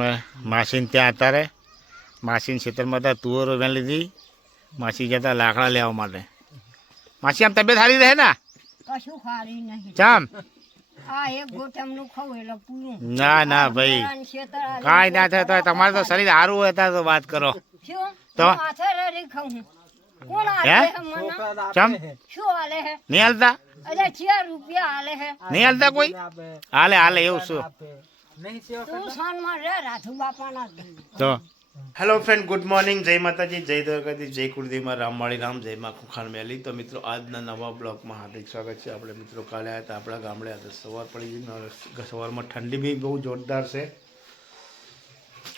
અમે માસીને ત્યાં અત્યારે માસીને ખેતરમાં હતા તુવેરો વેણ લીધી માસી જતા લાકડા લેવા માટે માસી આમ તબિયત સારી રહે ને કશું ખારી નહીં ચામ આ એક ગોટમનું ખાવું એટલે પૂરું ના ના ભાઈ કાંઈ ના થાય તો તમારે તો શરીર સારું હોય તો વાત કરો શું તો માથે રેડી ખાવું કોણ હે આલે હે મને ચમ શું આલે હે નહીં હાલતા અરે 4 રૂપિયા આલે હે નહીં હાલતા કોઈ હાલે હાલે એવું શું તું સાનમાં રે રાધુ બાપાના તો હેલો ફ્રેન્ડ ગુડ મોર્નિંગ જય માતાજી જય દ્વારકાધીશ જય કુળદેવમાં રામવાળી રામ જય માં ખુખાણ મેલી તો મિત્રો આજના નવા બ્લોગમાં હાર્દિક સ્વાગત છે આપણે મિત્રો કાલે આવ્યા હતા આપણા ગામડે હતા સવાર પડી ગઈ સવારમાં ઠંડી બી બહુ જોરદાર છે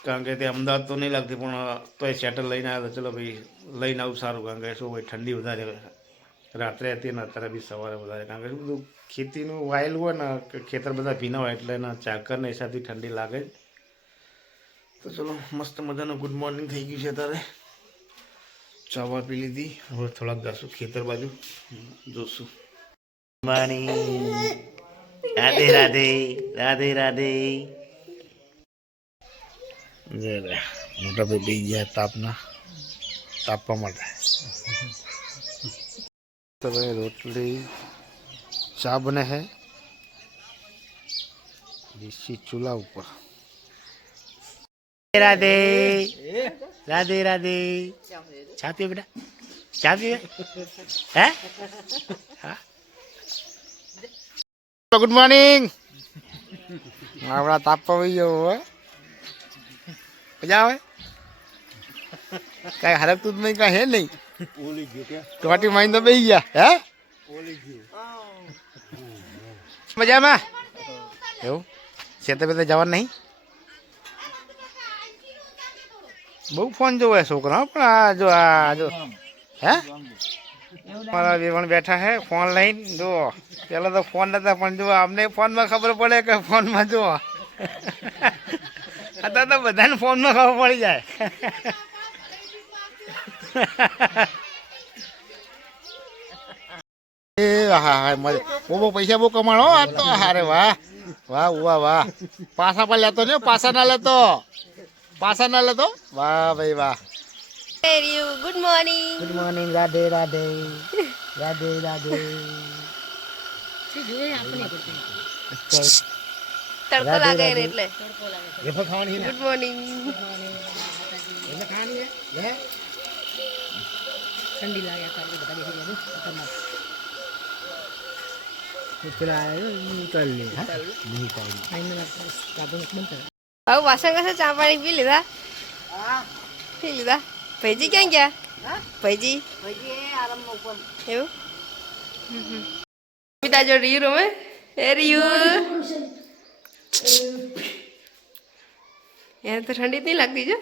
કારણ કે તે અમદાવાદ તો નહીં લાગતી પણ તોય સ્વેટર લઈને આવ્યા ચલો ભાઈ લઈને આવું સારું કારણ કે શું ભાઈ ઠંડી વધારે રાત્રે હતી ને અત્યારે બી સવારે વધારે કારણ કે શું બધું ખેતીનું વાયેલું હોય ને ખેતર બધા ભીના હોય એટલે એના ચાકરને હિસાબથી ઠંડી લાગે જ તો ચલો મસ્ત મજાનું ગુડ મોર્નિંગ થઈ ગયું છે અત્યારે ચાવા પી લીધી હવે થોડાક જશું ખેતર બાજુ જોશું મોર્નિંગ રાધે રાધે રાધે રાધે મોટા ભાઈ બી ગયા તાપવા માટે તો ભાઈ રોટલી ચા બને है देसी चूल्हा ऊपर राधे राधे राधे चाय पिए बेटा चाय पिए है गुड मॉर्निंग આપણા તાપવા વહી ગયો હવે મજા આવે કાંઈ હરકતું જ નહીં કાંઈ હે નહીં ટોટી માઈને તો બેસી ગયા હે મજામાં એવું ખેતર બેતર જવાનું નહીં બહુ ફોન જોવે છોકરા પણ આ જો હે મારા વેવણ બેઠા હે ફોન લઈને જો પેલા તો ફોન નતા પણ જો અમને ફોનમાં ખબર પડે કે ફોનમાં જો અત્યારે તો બધાને ફોનમાં ખબર પડી જાય એ હા હા બહુ પૈસા બહુ કમાણો આ તો હારે વાહ વાહ વાહ વાહ પાસા પણ લેતો ને પાસા ના લેતો વાહ ભાઈ વાહ ગુડ મોર્નિંગ રાધે રાધે રાધે રાધે તડકો લાગે એટલે વેફર ખાવાની ગુડ મોર્નિંગ એટલે ખાવાની હે ઠંડી લાગે કાલે બધા વાસણ કસે ચા પાણી પી લીધા ભાઈજી ક્યાં ગયા ભાઈજી એવું પિતા જો રીયુ રમે એ રીયુ એને તો ઠંડી જ નહીં લાગતી જો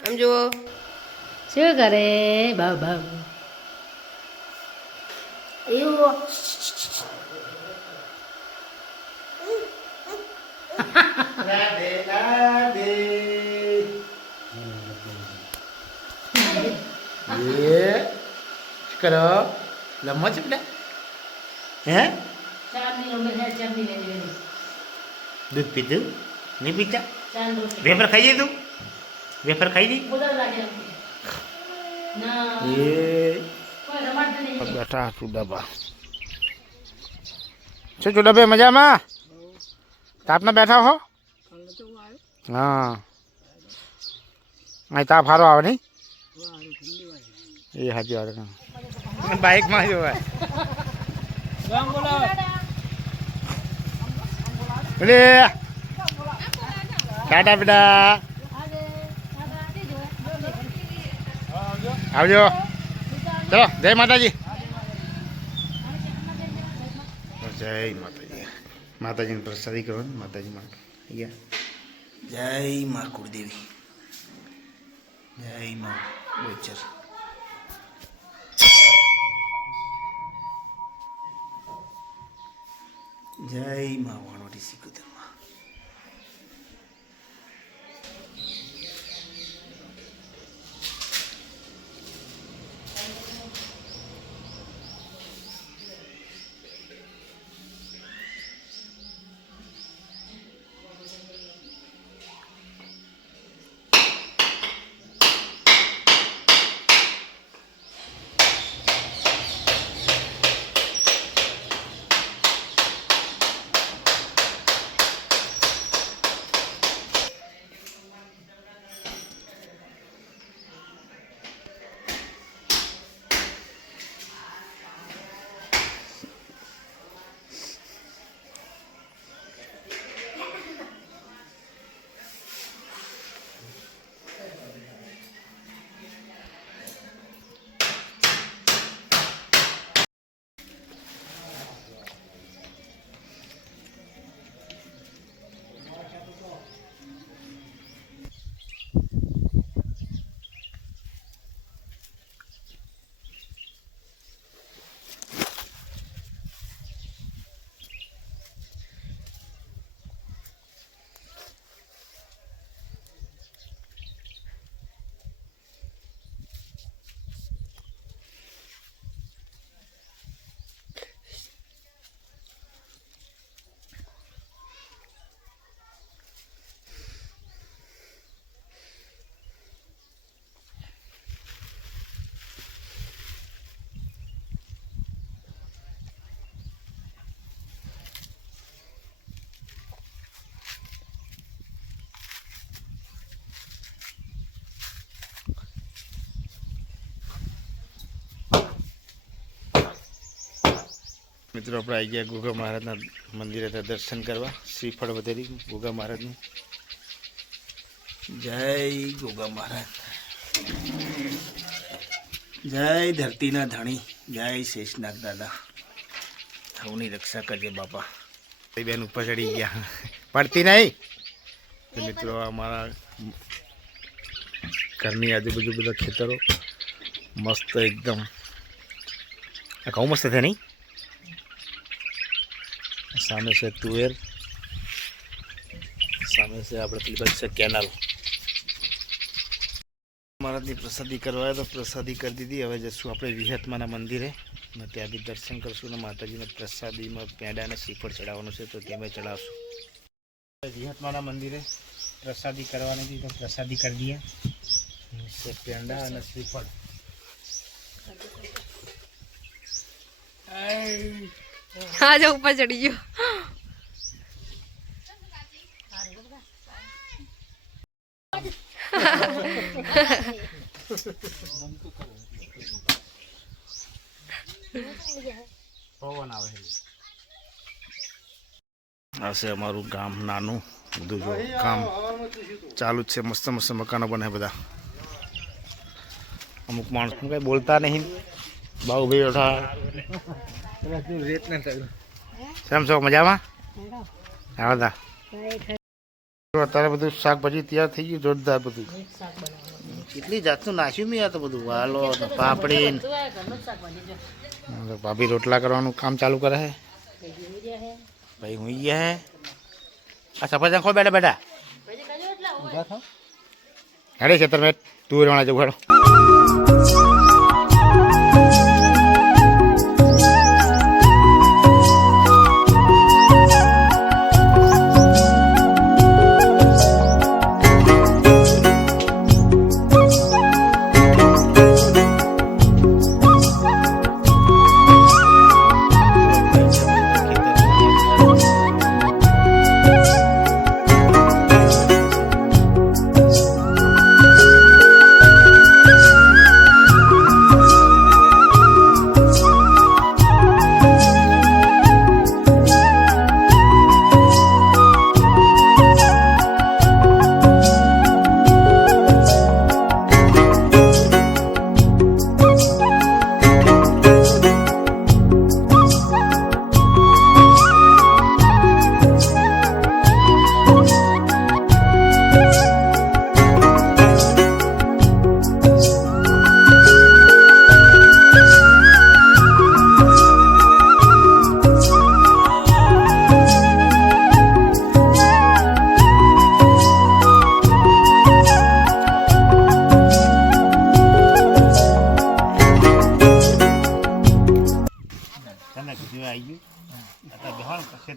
આમ જુઓ શું કરે બાબા એવું રાધે રાધે ये करो लम्बा चिपड़ा हैं दूध पीते नहीं पीता वेफर खाइए तू वेफर खाई दी ये बैठा चुड़ाबा શું ચુડાબે મજામાં તાપના બેઠા હો હા અહીં તાપ સારો આવે નહીં એ હાજી વાત બાઇકમાં જો લે ટાટા બેટા આવજો ચલો જય માતાજી જય માતાજી માતાજીને પ્રસાદી કરવાની માતાજી માં જય મા કુળદેવી જય માં બોચર. જય માં વાણોટી સિકોતરમાં. મિત્રો આપણે આવી ગયા ગોગા મહારાજના મંદિરે દર્શન કરવા. શ્રીફળ વધેરી ગોગા મહારાજનું. જય ગોગા મહારાજ. જય ધરતીના ધણી. જય શેષનાગ દાદા. સૌની રક્ષા કરજે બાપા. બેન ઉપર ચડી ગયા, પડતી નહીં. તો મિત્રો અમારા ઘરની આજુબાજુ બધા ખેતરો મસ્ત એકદમ. આ ઘઉં મસ્ત છે નહીં. સામે છે તુવેર, સામે છે આપણે પેલી બાજુ છે કેનાલ. મહારાજની પ્રસાદી કરવા તો પ્રસાદી કરી દીધી. હવે જશું આપણે વિહતમાના મંદિરે ને ત્યાં બી દર્શન કરશું ને માતાજીને પ્રસાદીમાં પેંડા અને શ્રીફળ ચડાવવાનું છે તો તેમાં ચડાવશું. વિહતમાના મંદિરે પ્રસાદી કરવાની હતી તો પ્રસાદી કરી દઈએ. પેંડા અને શ્રીફળ. હા જો ઉપર ચડી ગયો. પવન આવે છે. આવશે અમારું ગામ નાનું બધું જો કામ ચાલુ જ છે. મસ્ત મસ્ત મકાનો બને બધા. અમુક માણસ કઈ બોલતા નહીં. બાહુભાઈ ઓઠા કેમ છો? મજામાં? હા અત્યારે બધું શાકભાજી તૈયાર થઈ ગયું જોરદાર બધું. કેટલી જાતનું નાખ્યું મેં આ તો બધું. વાલો પાપડી ભાભી રોટલા કરવાનું કામ ચાલુ કરે છે. ભાઈ હું ગયા હે. આ સફરજન ખો બેઠા બેઠા હેડે ખેતર મેં તું રવાના જવું હેડો.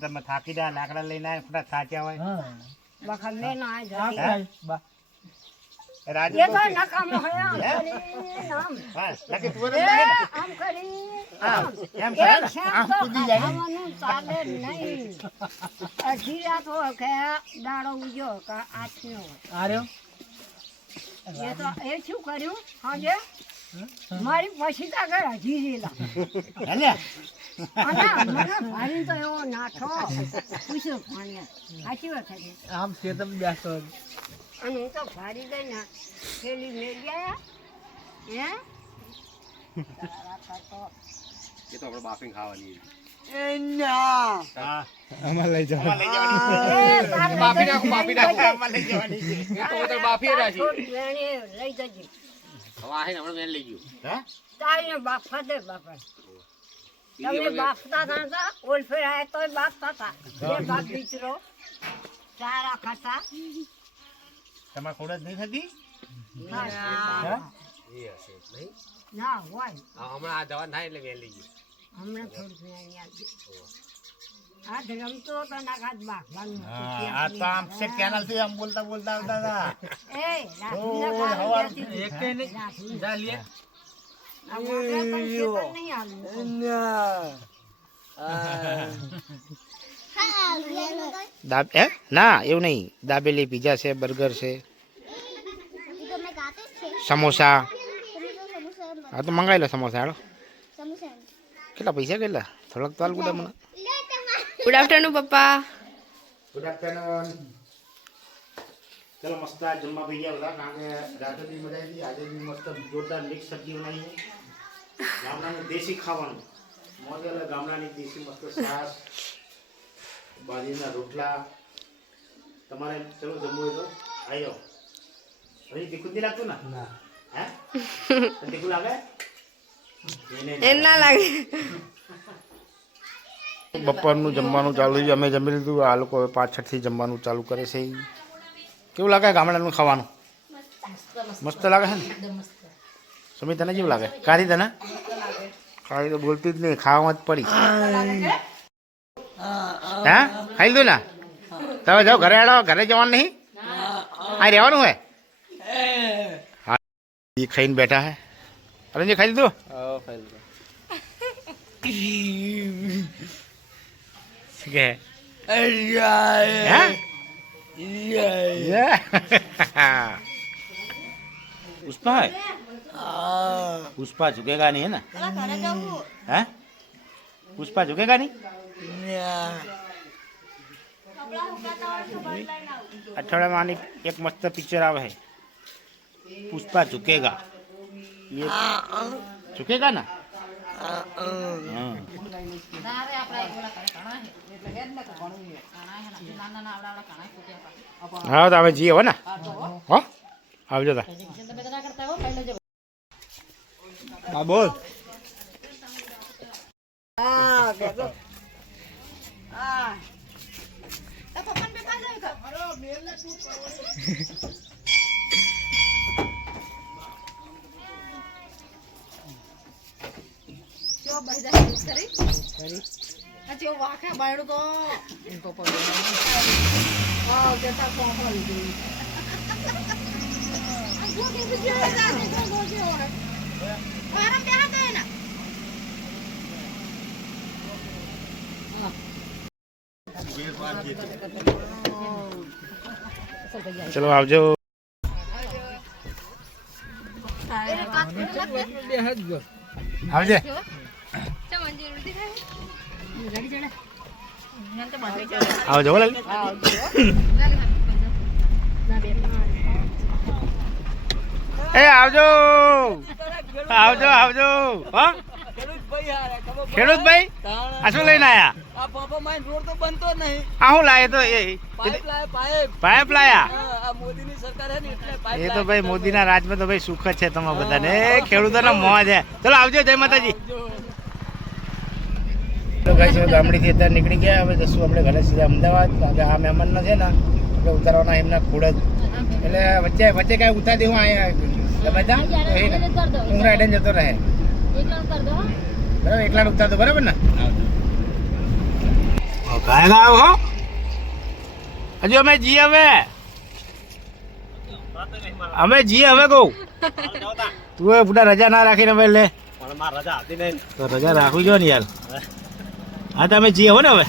તમે થાકી જાય લાકડા લઈને આયા થોડા થાક્યા હોય વખત લઈને આ જાય રાજુ એ તો નકામો હોય આમ કરી નામ હા લાગે તું એ આમ કરી હા એમ એ કરે શેમ તો ખાવાનું ચાલે નહીં અઢીરા તો કે દાડો ઉજો કે આઠનો એ તો એ શું કર્યું હાજે મારી પછી તા ગયા જીરેલા હલે અને મને ભારી તો એવો નાઠો પૂછ્યો પાણી સાચી વાત છે આમ છે તમે બેસો અને હું તો ભારી ગઈ ને થેલી મેળ ગયા હે આમાં લઈ જાઓ લઈ જજે તારીને બાફા દે બાપા તમને બાફતા હતા ઓલફેર આયા તોય બાફતા હતા એ બાપ બીચરો સારા ખાતા તમાર ખોડ જ નહીં થતી ના હોય હમણાં આ જવાન થાય એટલે વેલી ગયું હમણાં થોડું વેણી આવજે આ રમતો તો ના કાચ બાફવાનું આ તો આમ છે કેનાલ થી આમ બોલતા બોલતા આવતા હતા એ રાતના કાઢી દેતી એક નહીં જા લે આ મોઢે પણ શેતર નહીં આલું ના એવું નહીં દાબેલી પીઝા છે બર્ગર છે સમોસા હા તો મંગાવી લો સમોસા હાલો કેટલા પૈસા કેટલા થોડાક તો હાલ ગુડા મને ગુડ આફ્ટરનૂન પપ્પા. Good afternoon. ચલો મસ્ત આ જમવા થઈ ગયા બધા કારણ કે રાતે બી મજા આવી આજે બી મસ્ત જોરદાર મિક્સ સબ્જી બનાવી ગામડાનું દેશી ખાવાનું મોજ એટલે ગામડાની દેશી મસ્ત છાશ બાજરીના રોટલા તમારે ચલો જમવું હોય તો આવી જાઓ હજી તીખું નહીં લાગતું ને હે તીખું લાગે એમ ના લાગે. બપોરનું જમવાનું ચાલુ છે અમે જમી લીધું આ લોકો હવે 5-6 થી જમવાનું ચાલુ કરે છે કેવું લાગે ગામડાનું ખાવાનું મસ્ત લાગે છે ને સમી તને કેવું લાગે કાઢી તને કાઢી તો બોલતી જ નહીં ખાવામાં જ પડી હા ખાઈ લીધું ને તમે જાઓ ઘરે આવો ઘરે જવાનું નહીં આ રહેવાનું હોય હા એ ખાઈને બેઠા હે અરે ખાઈ લીધું કે पुष्पा है पुष्पा झुकेगा नहीं है ना है पुष्पा झुकेगा नहीं अठवाडिया में आने एक मस्त पिक्चर आवे है पुष्पा झुकेगा ये झुकेगा ना હા તો હવે જઈએ હો ને હો આવજો તા હા બોલ ચલો આવજો આવજે આવજો બોલ એ આવજો આવજો આવજો હો ખેડૂત ભાઈ આ શું લઈને આયા આ પાપા માઈન રોડ તો બનતો નહીં આ શું લાયા તો એ પાઇપ લાયા આ મોદીની સરકાર હે ને એટલે પાઇપ એ તો ભાઈ મોદીના રાજમાં તો ભાઈ સુખ જ છે તમારા બધાને ખેડૂતોના મોજ છે ચલો આવજો જય માતાજી ગામડીથી અત્યારે નીકળી ગયા હવે જશું આપણે ઘરે સીધા અમદાવાદ કારણ કે આ મહેમાનના છે ને આપણે ઉતારવાના એમના ખોડ જ એટલે વચ્ચે વચ્ચે કાંઈ ઉતાર દેવું અહીંયા બધા હું રાઈડન જતો રહે બરાબર એકલાને ઉતાર દો બરાબર ને ગાય ગાયો હો હજુ અમે જી હવે કહું તું એ પૂરા રજા ના રાખીને હવે લે તો રજા રાખવી જો ને યાર હા તમે જી હો ને હવે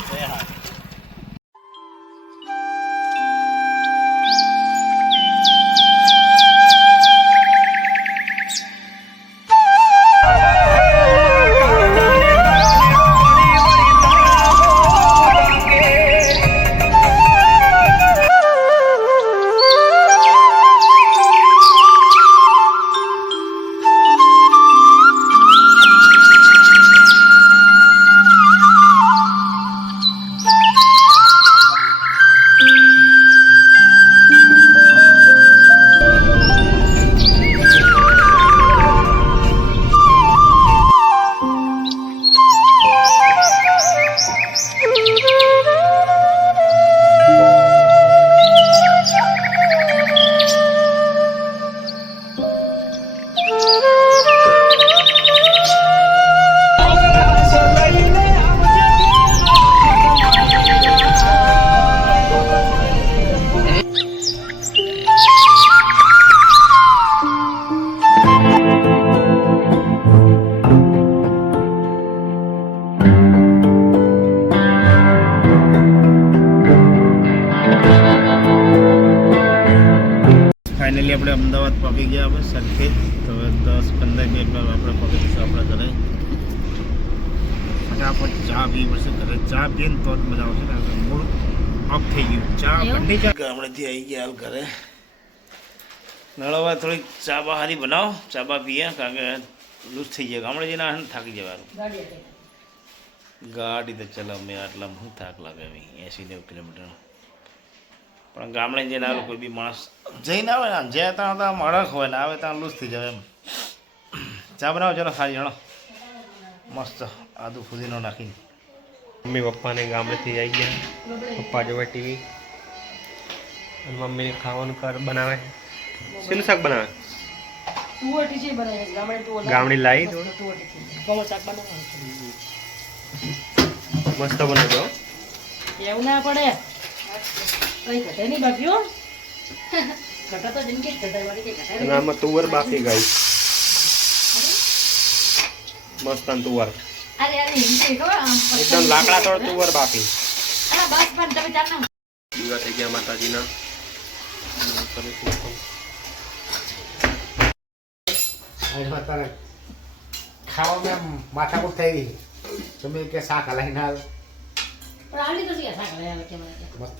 ફાઇનલી આપણે અમદાવાદ પહોંચી ગયા હવે સરખેજ તો હવે 10-15 મિનિટમાં આપણે પહોંચીશું આપણા ઘરે ફટાફટ ચા પી પડશે ઘરે ચા પીએ ને તો જ મજા આવશે કારણ કે મૂળ ઓફ થઈ ગયું ચા ઠંડી ચા ગામડેથી આવી ગયા હાલ ઘરે નળવા થોડીક ચા બા હારી બનાવો ચા બા પીએ કારણ કે લૂઝ થઈ જાય ગામડે જઈને થાકી જવાનું ગાડી તો ચલાવ મેં આટલામાં શું થાક લાગે 80-90 કિલોમીટર પણ ગામડે જઈને આવે કોઈ બી માણસ જઈને આવે ને જ્યાં ત્યાં મડક હોય ને આવે ત્યાં લૂઝ થઈ જાય એમ ચા બનાવો ચલો સારી જણો મસ્ત આદુ ફુદીનો નાખીને મમ્મી પપ્પાને ગામડેથી આવી ગયા પપ્પા જોવે ટીવી અને મમ્મીને ખાવાનું બનાવે શેનું શાક બનાવે ગામડી લાવી મસ્ત બનાવજો એવું ના પડે કઈ ઘટે નહીં બાપીઓ ઘટા તો જિંદગી ઘટાઈ વાળી કઈ ઘટાઈ અને આમાં તુવર બાફી ગઈ મસ્ત તુવર અરે અરે હિંદી કો એકદમ લાકડા તોડ તુવર બાફી અલા બસ પણ તમે ચાલ ના દીવા થઈ ગયા માતાજીના ખાવામાં માથાકૂટ થઈ ગઈ તમે કે શાક હલાવીને હાલ પણ આવડી તો છે સાક લે કે મને મસ્ત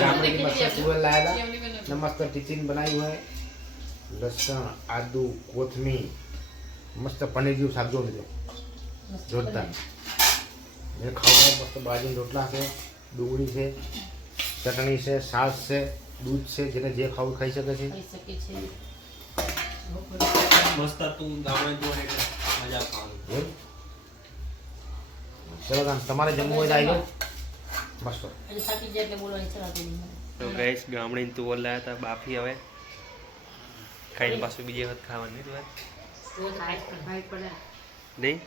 ગામડી મસ્ત તુવેર લાયા ને મસ્ત ટિફિન બનાવ્યું હોય લસણ આદુ કોથમીર મસ્ત પનીર જેવું શાક જો મિત્રો જોરદાર ને ખાવા મસ્ત બાજરીના રોટલા છે ડુંગળી છે ચટણી છે છાશ છે દૂધ છે જેને જે ખાવું ખાઈ શકે છે ખાઈ શકે છે મસ્ત તું ગામડે જોવે એટલે મજા ખાવાની એમ? ચલો તાન તમારે જમવું હોય તો આવી જાઓ મસ્ત એટલે સાકી જાય એટલે બોલવાની ઈચ્છા થતી નહીં તો ગાઈસ ગામડે તુવર લાયા હતા બાફી હવે ખાઈને પાછું બીજી વખત ખાવાની નહીં તો ખાઈ ખાઈ પડે નહીં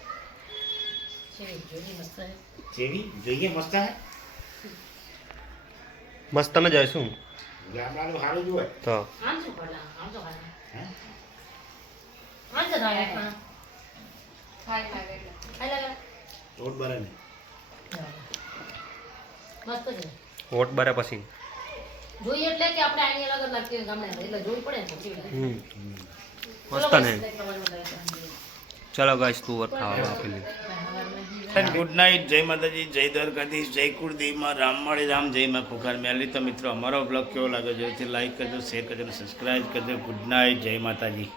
છે જોની મસ્ત છે જેવી જોઈએ મસ્ત હે મસ્ત ન જઈશું ગામડાનું સારું જ હોય તો આમ શું પડે આમ તો ખાય હે આમ તો થાય ખાઈ લાગે રોટ બરે ને મસ્ત છે વોટ બરે પછી જોઈએ એટલે કે આપણે આની અલગ અલગ લાગતી હોય ગામડે એટલે જોઈ પડે ને પછી મસ્ત ને ચલો ગાઈસ તુવર ખાવા આપેલી ગુડ નાઇટ જય માતાજી જય દ્વારકાધીશ જય કુળદેવીમાં રામવાળી રામ જય માં ખુખાર મેલી તો મિત્રો અમારો બ્લોગ કેવો લાગ્યો જરૂરથી લાઈક કરજો શેર કરજો સબસ્ક્રાઈબ કરજો ગુડ નાઇટ જય માતાજી